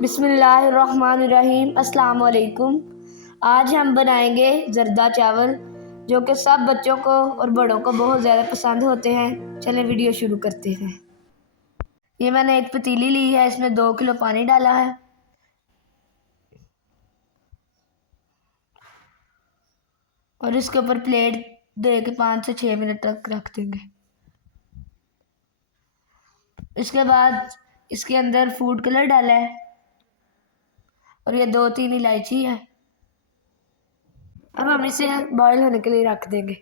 बिस्मिल्लाहिर्रहमानिर्रहीम। अस्सलाम वालेकुम। आज हम बनाएंगे जर्दा चावल, जो कि सब बच्चों को और बड़ों को बहुत ज़्यादा पसंद होते हैं। चलें वीडियो शुरू करते हैं। ये मैंने एक पतीली ली है, इसमें 2 किलो पानी डाला है और इसके ऊपर प्लेट दे के 5 से 6 मिनट तक रख देंगे। इसके बाद इसके अंदर फूड कलर डाला है और ये 2-3 इलायची है। अब हम इसे बॉईल होने के लिए रख देंगे।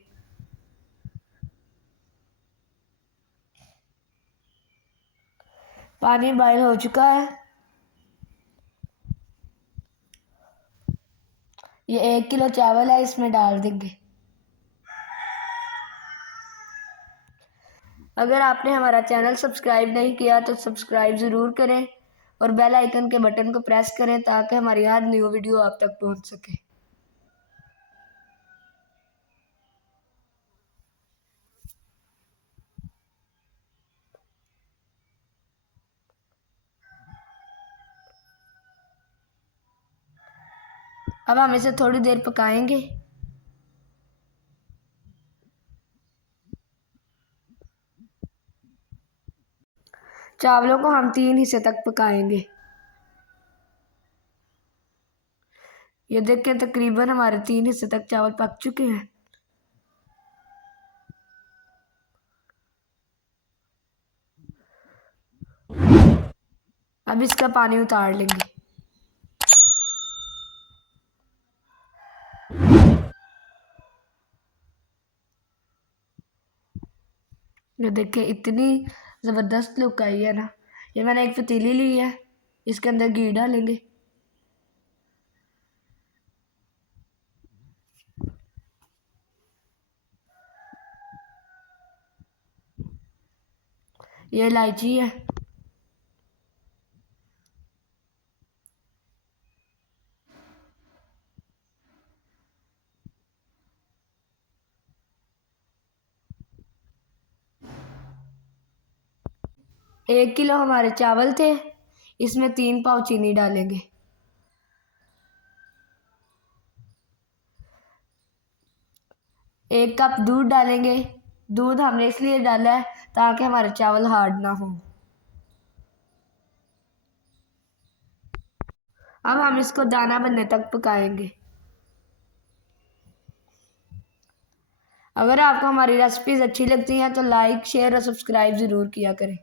पानी बॉईल हो चुका है। ये 1 किलो चावल है, इसमें डाल देंगे। अगर आपने हमारा चैनल सब्सक्राइब नहीं किया तो सब्सक्राइब ज़रूर करें और बेल आइकन के बटन को प्रेस करें ताकि हमारी हर न्यू वीडियो आप तक पहुंच सके। अब हम इसे थोड़ी देर पकाएंगे। चावलों को हम 3 हिस्से तक पकाएंगे। ये देखें, तकरीबन हमारे 3 हिस्से तक चावल पक चुके हैं। अब इसका पानी उतार लेंगे। ये देखें, इतनी ज़बरदस्त लुक आई है ना। ये मैंने एक पतीली ली है, इसके अंदर घी डालेंगे। ये इलायची है। एक किलो हमारे चावल थे, इसमें 3 पाव चीनी डालेंगे। एक कप दूध डालेंगे। दूध हमने इसलिए डाला है ताकि हमारे चावल हार्ड ना हो। अब हम इसको दाना बनने तक पकाएंगे। अगर आपको हमारी रेसिपीज़ अच्छी लगती हैं तो लाइक, शेयर और सब्सक्राइब ज़रूर किया करें।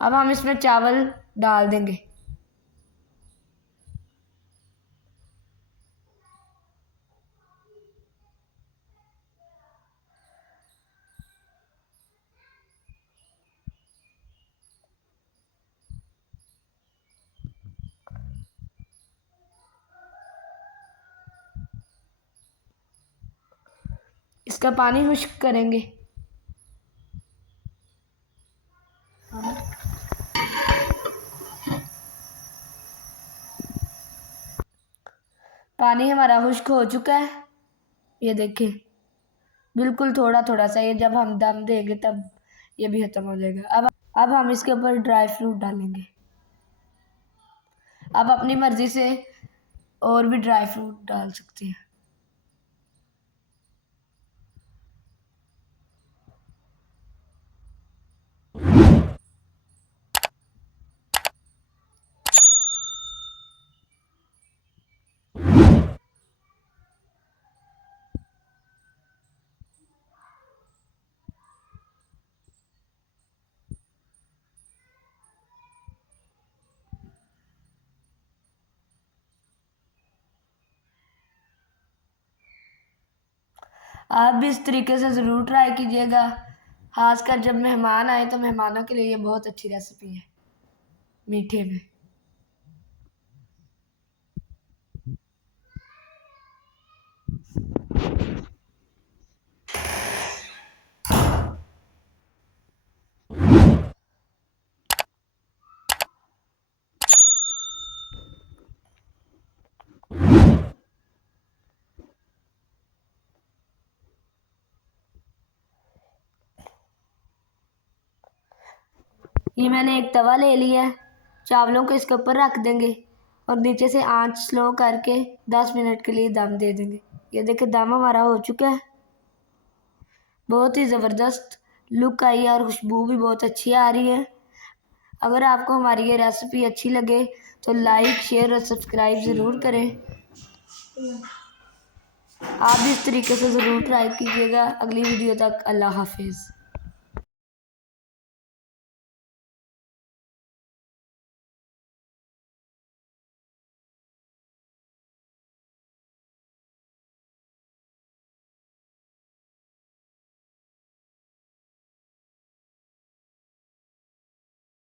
अब हम इसमें चावल डाल देंगे। इसका पानी खुश्क करेंगे। पानी हमारा खुश्क हो चुका है। ये देखें, बिल्कुल थोड़ा थोड़ा सा। ये जब हम दम देंगे तब ये भी खत्म हो जाएगा। अब हम इसके ऊपर ड्राई फ्रूट डालेंगे। आप अपनी मर्ज़ी से और भी ड्राई फ्रूट डाल सकते हैं। आप भी इस तरीके से ज़रूर ट्राई कीजिएगा, खासकर जब मेहमान आए तो मेहमानों के लिए ये बहुत अच्छी रेसिपी है मीठे में। ये मैंने एक तवा ले लिया है, चावलों को इसके ऊपर रख देंगे और नीचे से आंच स्लो करके 10 मिनट के लिए दम दे देंगे। ये देखिए दम हमारा हो चुका है, बहुत ही ज़बरदस्त लुक आई है और खुशबू भी बहुत अच्छी आ रही है। अगर आपको हमारी ये रेसिपी अच्छी लगे तो लाइक, शेयर और सब्सक्राइब ज़रूर करें। आप भी इस तरीके से ज़रूर ट्राई कीजिएगा। अगली वीडियो तक अल्लाह हाफिज़।